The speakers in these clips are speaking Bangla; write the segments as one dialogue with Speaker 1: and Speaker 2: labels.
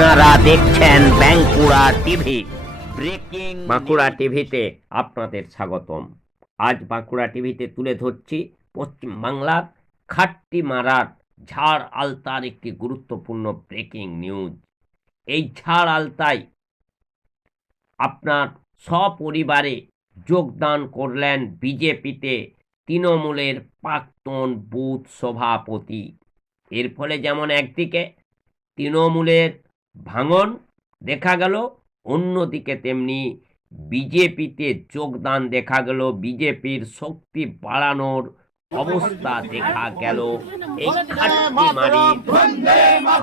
Speaker 1: আপনারা দেখছেন বাঁকুড়া টিভি। ব্রেকিং বাঁকুড়া টিভিতে আপনাদের স্বাগতম। আজ বাঁকুড়া টিভিতে তুলে ধরছি পশ্চিম বাংলার খাট্টি মারার ঝাড় আলতার একটি গুরুত্বপূর্ণ ব্রেকিং নিউজ। এই ঝাড় আলতায় আপনার সপরিবারে যোগদান করলেন বিজেপিতে তৃণমূলের প্রাক্তন বুথ সভাপতি। এর ফলে যেমন একদিকে তৃণমূলের ভাঙন দেখা গেল অন্যদিকে তেমনি বিজেপিতে যোগদান দেখা গেল বিজেপির শক্তি বাড়ানোর অবস্থা দেখা গেল। এই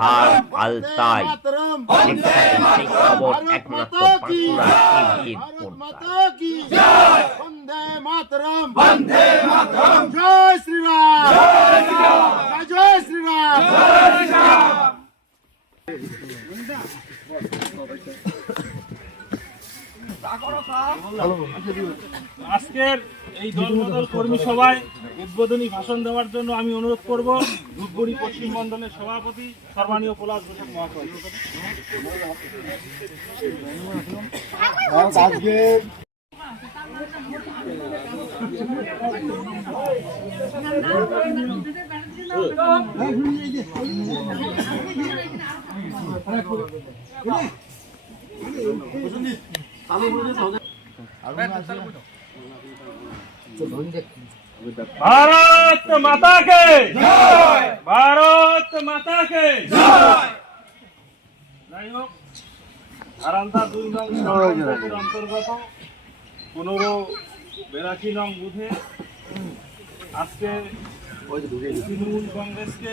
Speaker 1: হার যেখানে খবর একমাত্র।
Speaker 2: বন্দে বন্দে মাতরম।
Speaker 3: আজকের এই দলবদল কর্মী সভায় উদ্বোধনী ভাষণ দেওয়ার জন্য আমি অনুরোধ করব, ধূপগুড়ি পশ্চিম মণ্ডলের সভাপতি সর্বানীয় পলাশ বসাক মহাশয় ভারত যাই হোক আরান্তা দুই নং অন্তর্গত পনেরো বেরাশি নং বুধে আজকে তৃণমূল কংগ্রেসকে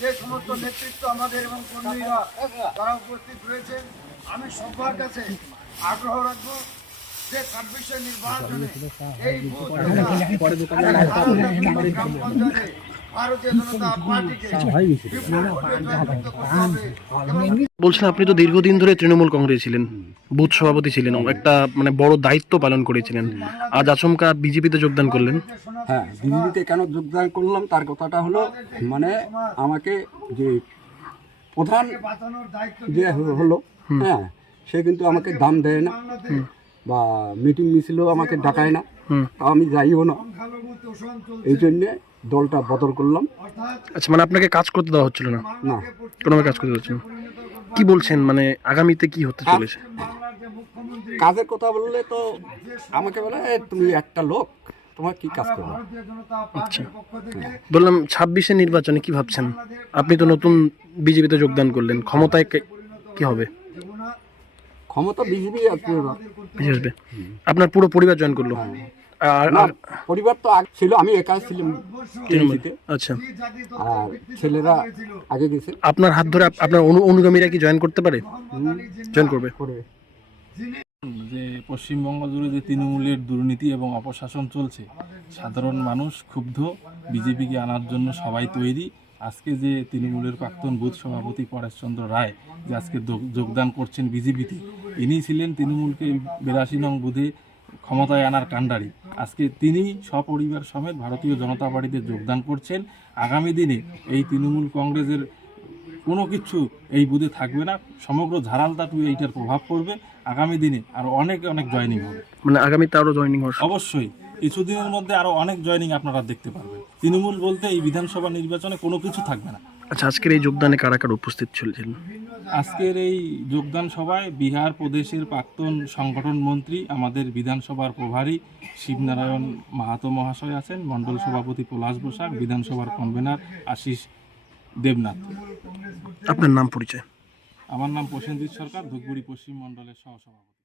Speaker 2: যে সমস্ত নেতৃত্ব আমাদের এবং কর্মীরা তারা উপস্থিত রয়েছেন, আমি সবার কাছে আগ্রহ রাখব যে ছাব্বিশে নির্বাচনে এই গ্রাম পঞ্চায়েতে
Speaker 4: বলছেন আপনি তো দীর্ঘদিন ধরে তৃণমূল কংগ্রেস ছিলেন বুথ সভাপতি ছিলেন একটা মানে বড় দায়িত্ব পালন করেছিলেন। আজ আচমকা বিজেপিতে যোগদান করলেন।
Speaker 5: হ্যাঁ বিজেপিতে কেন যোগদান করলাম? তার কথাটা হলো মানে আমাকে যে প্রধান যে হলো হ্যাঁ সে কিন্তু আমাকে দাম দেয় না বা মিটিং মিছিলেও আমাকে ডাকায় না। আমি যাইও না। এই জন্যে দলটা বদল করলাম।
Speaker 4: আচ্ছা মানে আপনাকে কাজ করতে দেওয়া হচ্ছিল না?
Speaker 5: না।
Speaker 4: কোনো কাজ করতে হচ্ছে না। কি বলছেন? মানে আগামীতে কি হতে চলেছে?
Speaker 5: কাজের কথা বললে তো আমাকে বলে "এ, তুমি একটা লোক তোমার কি কাজ করবে?
Speaker 2: থেকে
Speaker 4: বললাম ছাব্বিশে নির্বাচনে কি ভাবছেন? আপনি তো নতুন বিজেপিতে যোগদান করলেন। ক্ষমতায় কে- কি হবে?
Speaker 5: ক্ষমতা বিজেপি আসবে এবার।
Speaker 4: বেশি আসবে। আপনার পুরো পরিবার জয়েন করল। আর আর-
Speaker 5: পরিবার তো আগে ছিল আমি একা ছিলাম
Speaker 4: আচ্ছা।
Speaker 5: আর ছেলেরা আগে গেছে।
Speaker 4: আপনার হাত ধরে আপনার অনু- অনুগামীরা কি জয়েন করতে পারে? জয়েন করবে।
Speaker 5: করবে।
Speaker 6: যে পশ্চিমবঙ্গ জুড়ে যে তৃণমূলের দুর্নীতি এবং অপশাসন চলছে সাধারণ মানুষ ক্ষুব্ধ বিজেপিকে আনার জন্য সবাই তৈরি। আজকে যে তৃণমূলের প্রাক্তন বুথ সভাপতি পরেশচন্দ্র রায় যে আজকে যোগ- যোগদান করছেন বিজেপিতে ইনি ছিলেন তৃণমূলকে বেরাশি নং বুথে ক্ষমতায় আনার কাণ্ডারি। আজকে তিনি সপরিবার সমেত ভারতীয় জনতা পার্টিতে যোগদান করছেন। আগামী দিনে এই তৃণমূল কংগ্রেসের কোনো কিছু এই বুধে থাকবে না। সমগ্র ঝাড়ালতাটু এইটার প্রভাব পড়বে। আগামী দিনে আরও অনেক অনেক জয়নিং হবে।
Speaker 4: মানে আগামীতে আরও জয়েনিং হওয়ার
Speaker 6: অবশ্যই। কিছুদিনের মধ্যে আরও অনেক জয়নিং আপনারা দেখতে পারবেন। তৃণমূল বলতে এই বিধানসভা নির্বাচনে কোনো কিছু থাকবে না।
Speaker 4: আচ্ছা আজকের এই যোগদানে কারা কারা উপস্থিত ছিলেন?
Speaker 6: আজকের এই যোগদান সভায় বিহার প্রদেশের প্রাক্তন সংগঠন মন্ত্রী আমাদের বিধানসভার প্রভারী শিবনারায়ণ মাহাতো মহাশয় আছেন মণ্ডল সভাপতি পলাশ বসাক বিধানসভার কনভেনার আশিস দেবনাথ।
Speaker 4: আপনার নাম পরিচয়?
Speaker 6: আমার নাম প্রসেনজিৎ সরকার ধূপগুড়ি পশ্চিম মণ্ডলের সহসভাপতি।